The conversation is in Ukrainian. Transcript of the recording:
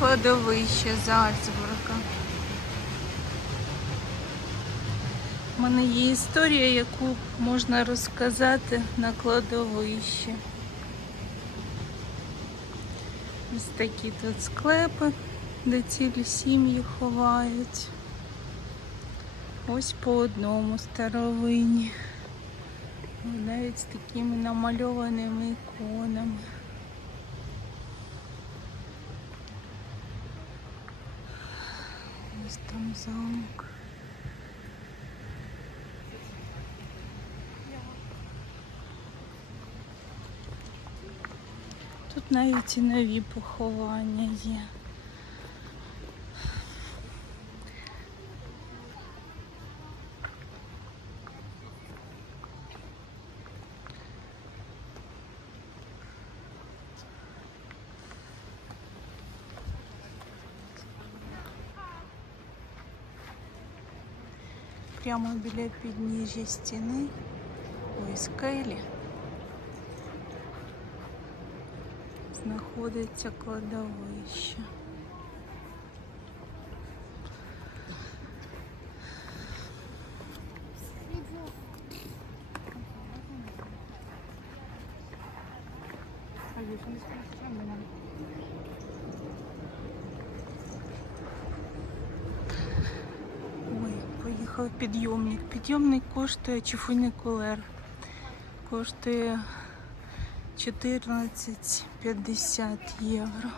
кладовище Зальцбурга. У мене є історія, яку можна розказати на кладовищі. Ось такі тут склепи, де цілі сім'ї ховають. Ось по одному старовині. Навіть з такими намальованими іконами. Ось там замок. Тут навіть і нові поховання є. Прямо біля підніжжя стіни, ой, скелі, знаходиться кладовище. Ой, поїхав підйомник. Підйомник коштує чи колер. Коштує 14,50 євро.